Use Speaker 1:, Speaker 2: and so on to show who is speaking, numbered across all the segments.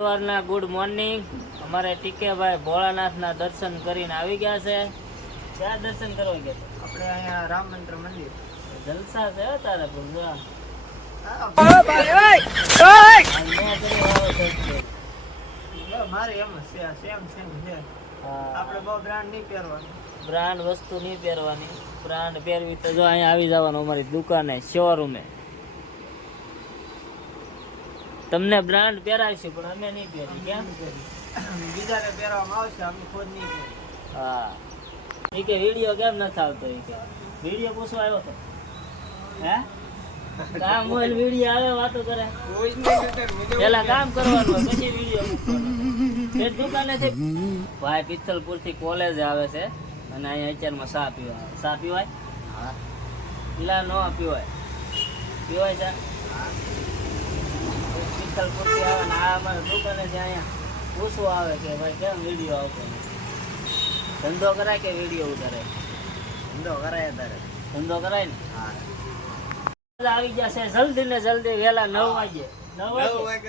Speaker 1: સવારના good morning. અમારે ટીકેભાઈ ભોળાનાથના દર્શન કરીને આવી ગયા છે. ક્યાં દર્શન કરવા ગયા
Speaker 2: આપણે અહીંયા રામ મંદિર મંદિર.
Speaker 1: જલસા છે તારે ભૂલવા
Speaker 2: મારે એમ છે સેમ સેમ છે. આપણે બહુ બ્રાન્ડ નહીં પહેરવાની.
Speaker 1: બ્રાન્ડ વસ્તુ નહીં પહેરવાની. બ્રાન્ડ પહેરવી તો જો અહીંયા આવી જવાનું અમારી દુકાને શોરૂમે તમને બ્રાન્ડ પહેરાવીશું પણ અમે નહીં પહેરી કેમ?
Speaker 2: બીજાને પહેરવામાં આવશે અમે ખુદ નહીં પહેરી
Speaker 1: હા. એ કે વીડિયો કેમ નથી આવતો એ કે? વીડિયો પૂછવા આવ્યો તો હે? કામ હોય વીડિયો આવે વાતો કરે. પેલા કામ કરવાનું પછી વીડિયો મૂકવાનો. એ દુકાને છે ભાઈ પિથલપુરથી કોલેજ આવે છે અને અહીંયા અત્યારમાં સા પીવા સા પીવાય? પીવાય પેલા ન પીવાય. પીવાય ચા? પિથલપુરથી આવે ને આ અમારા દુકાને થી અહીંયા. પૂછવું આવે કે ભાઈ કેમ વીડિયો આવતો ધંધો કરાય કે વીડિયો ઉતારે
Speaker 2: ધંધો કરાય તારે
Speaker 1: ધંધો કરાય ને?
Speaker 2: હા.
Speaker 1: આવી જશે જલ્દી ને જલ્દી વેલા નવ વાગે. નવ વાગે?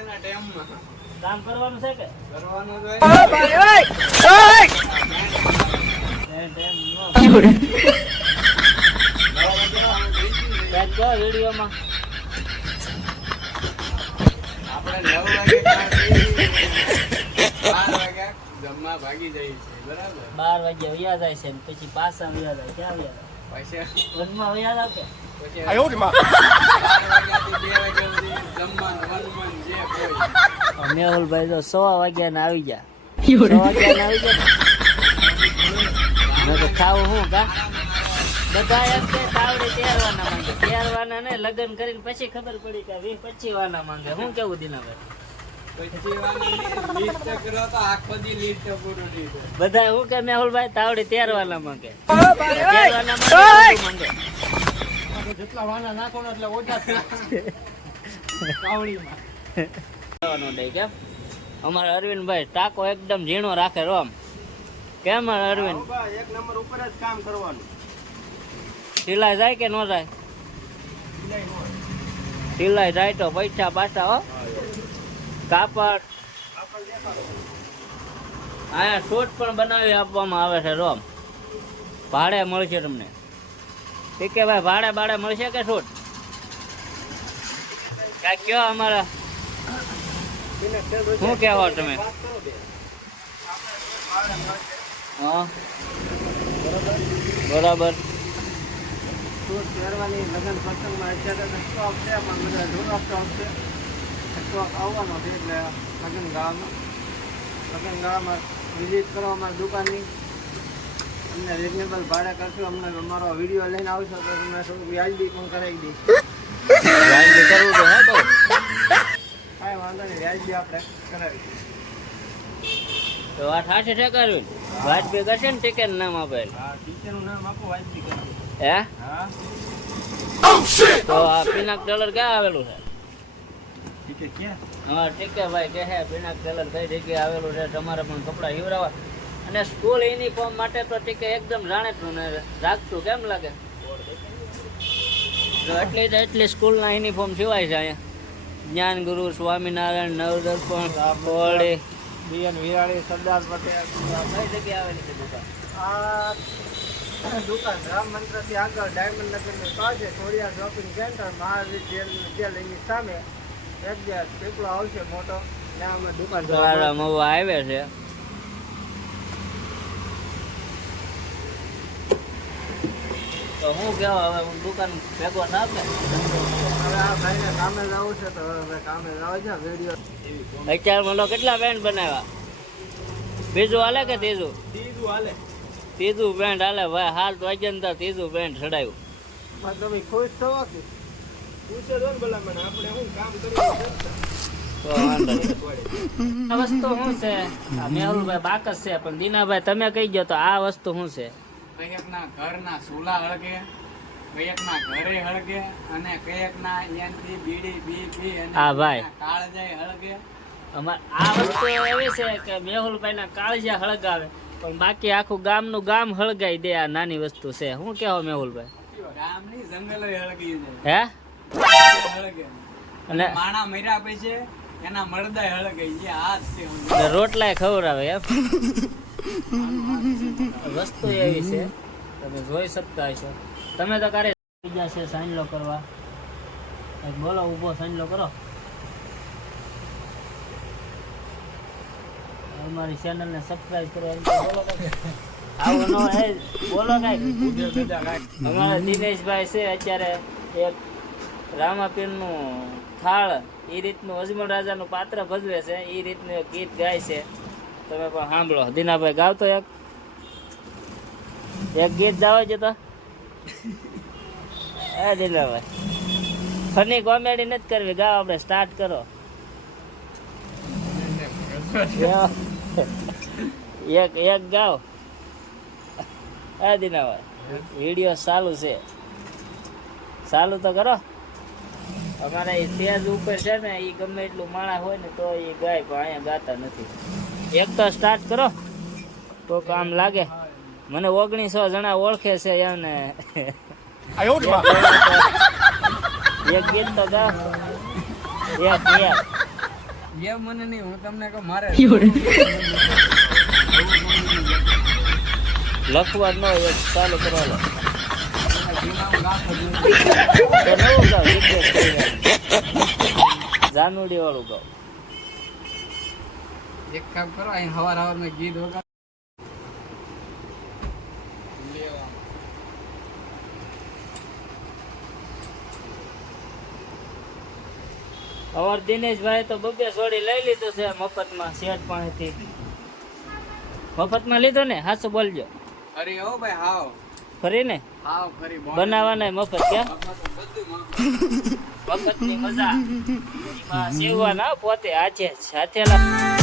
Speaker 1: કામ કરવાનું છે કે?
Speaker 2: કરવાનું તો
Speaker 1: એ ટાઈમ નો. કાંઈક કહો વિડીયોમાં
Speaker 2: આપણે નવ વાગે બાર વાગ્યા ભાગી બરાબર?
Speaker 1: બાર વાગે વ્યા જાય છે પછી પાછા વ્યા જાય ક્યાં વ્યા જાય?
Speaker 2: પછી?
Speaker 1: વનમાં વયા જાવ કે?
Speaker 2: પછી બાર વાગ્યાથી બે વાગ્યા
Speaker 1: મેહુલભાઈ તો વાગ્યા ને આવી ગયા. સો વાગ્યા ને આવી ગયા. મેં તો ખાવું શું કા? બધા એમ કે તાવડે તૈયારવાના માંગે. તૈયારવાના ને લગ્ન કરીને પછી ખબર પડી કે વીસ પચીસ વાના માંગે. શું કેવું દિનાભાઈ? બધા શું કે, મેહુલભાઈ તાવડે તૈયારવાના માંગે.
Speaker 2: જેટલા વાના નાખો એટલે ઓછા
Speaker 1: અરવિંદભાઈ ટાકો એકદમ ઝીણો રાખે રોમ કેમ અરવિંદ?
Speaker 2: એક નંબર ઉપર જ કામ કરવાનું
Speaker 1: સિલાઈ જાય કે ન જાય? સિલાઈ જાય તો પૈસા પાછા, હો. કાપડ. અહીંયા શૂટ પણ બનાવી આપવામાં આવે છે, રોમ. ભાડે મળશે તમને. ઠીક કે ભાઈ, ભાડે ભાડે મળશે કે શૂટ? કાંઈ કયો અમારા? શું કહેવો તમે? હા. બરાબર.
Speaker 2: સૂટ પહેરવાની લગ્ન પ્રસંગમાં અત્યારે છે, પણ બધા જૂનો સ્ટોક આવવાનો છે એટલે લગ્ન ગાળામાં લગ્ન ગાળામાં વિઝિટ કરો અમારી દુકાનની. અમને રિઝનેબલ ભાડે કરશું. અમને અમારો વીડિયો લઈને આવશો તો તમને થોડું વ્યાજબી પણ કરાવી દઈશ.
Speaker 1: કરવું તો હે તો.
Speaker 2: કાંઈ વાંધો નહીં વ્યાજબી આપણે કરાવી દઈશું.
Speaker 1: તો વાત ઠાઠે ઠેકાર્યું વાજબી કરશે ને ટિકિટ નામ
Speaker 2: આપે ટીચરનું નામ આપો વ્યાજબી કરજો.
Speaker 1: હે?
Speaker 2: હા.
Speaker 1: તો આ પિનાક ટેલર ક્યાં આવેલું છે?
Speaker 2: ટીચર ક્યાં?
Speaker 1: હા ઠીકે ભાઈ કે હે પિનાક ટેલર કઈ જગ્યાએ આવેલું છે તમારે પણ કપડાં હિવરાવા. અને સ્કૂલ યુનિફોર્મ માટે તો ટીકે એકદમ જાણેતું ને રાખતું કેમ લાગે? તો એટલી તો એટલી સ્કૂલના યુનિફોર્મ સિવાય છે અહીંયા. જ્ઞાન ગુરુ સ્વામિનારાયણ નવદર્પણ કોળી
Speaker 2: બીએન વિરાણી સરદાર પટેલ.
Speaker 1: કઈ જગ્યાએ આવેલી છે દુકાન?
Speaker 2: આ દુકાન રામ મંત્રથી આગળ ડાયમંડ નગરની પાસે Korea shopping centre Mahavir jail jail એની સામે. પીપળો આવશે મોટો ત્યાં અમે દુકાન
Speaker 1: મવા આવે છે. તો હું કેવા હવે હું દુકાન ભેગો ને
Speaker 2: હવે આ ભાઈને કામે જવું છે તો હવે કામે જવા છે વીડિયો
Speaker 1: અત્યારમાં લો કેટલા બેન્ડ બનાવ્યા? બીજું હાલે કે ત્રીજું?
Speaker 2: ત્રીજું હાલે.
Speaker 1: ત્રીજું બેન્ડ હાલે ભાઈ હાલ તો અજંતા ત્રીજું બેન્ડ
Speaker 2: ચડાયું તમે ખુશ થવા કે
Speaker 1: વસ્તુ શું છે? મેહુલભાઈ બાકસ છે પણ દીનાભાઈ તમે કહી ગયો તો આ વસ્તુ શું છે?
Speaker 2: કયકના ઘરના ચૂલા હળગે કયકના ઘરે હળગે અને કયકના અહીંયાથી બીડી બી પી અને
Speaker 1: હા, ભાઈ.
Speaker 2: કાળજાય હળગે.
Speaker 1: અમાર આ વસ્તુ એવી છે કે મેહુલભાઈ ના કાળજા હળગાવે પણ બાકી આખું ગામનું ગામ હળગાઈ દે આ નાની વસ્તુ છે. શું કેવો મેહુલભાઈ?
Speaker 2: ગામની જંગલ હળગી
Speaker 1: હે? અને
Speaker 2: માણા મર્યા
Speaker 3: એના હાથ છે
Speaker 1: ખવડાવે એમ. વસ્તુ એવી છે તમે જોઈ શકતા છો તમે તો કારે બીજા છે સાંજલો કરવા? બોલો ઊભો સાંજલો કરો. અમારી ચેનલ ને સબસ્ક્રાઇબ કરો એમ બોલો કાંઈક. આવું ન બોલો કાંઈક અમારા દિનેશભાઈ છે અત્યારે એક રામાપીરનું થાળ એ રીતનું અજમલ રાજાનું પાત્ર ભજવે છે એ રીતનું એક ગીત ગાય છે. તમે પણ સાંભળો. દીનાભાઈ ગાવતો એક. એક ગીત ગાવો છે તો. એ દીનાભાઈ. ફની કોમેડી નથી કરવી. ગાવ આપણે સ્ટાર્ટ કરો. એક એક ગાવ. એ દીનાભાઈ. વીડિયો ચાલુ છે. ચાલુ તો કરો. અમારે એ સેજ ઉપર છે ને એ ગમે એટલું માણા હોય ને તો એ ગાય પણ અહીંયા ગાતા નથી. એક તો સ્ટાર્ટ કરો તો કામ લાગે. મને ઓગણીસો જણા ઓળખે છે એમને. એક ગીત તો ગાવ એક એક.
Speaker 3: એ મને નહીં હું તમને કહું મારે
Speaker 1: લખવા ન હોય ચાલુ કરવા લો નવું ગાવ કરીને વાળું ગાવ
Speaker 3: એક કામ કરો અહીં હવાર હવારમાં ગીત વગર
Speaker 1: અમાર દિનેશભાઈ તો બબ્બે સોડી લઈ લીધું છે મફતમાં શેઠ પાસેથી. મફતમાં લીધો ને? હાસો બોલજો.
Speaker 3: અરે હો ભાઈ હાવ.
Speaker 1: ફરી ને?
Speaker 3: હાવ ફરી
Speaker 1: બનાવવાના મફત ક્યાં?
Speaker 3: મફત.
Speaker 1: મફતની મજા. એમાં સીવવાના પોતે આજે સાથેલા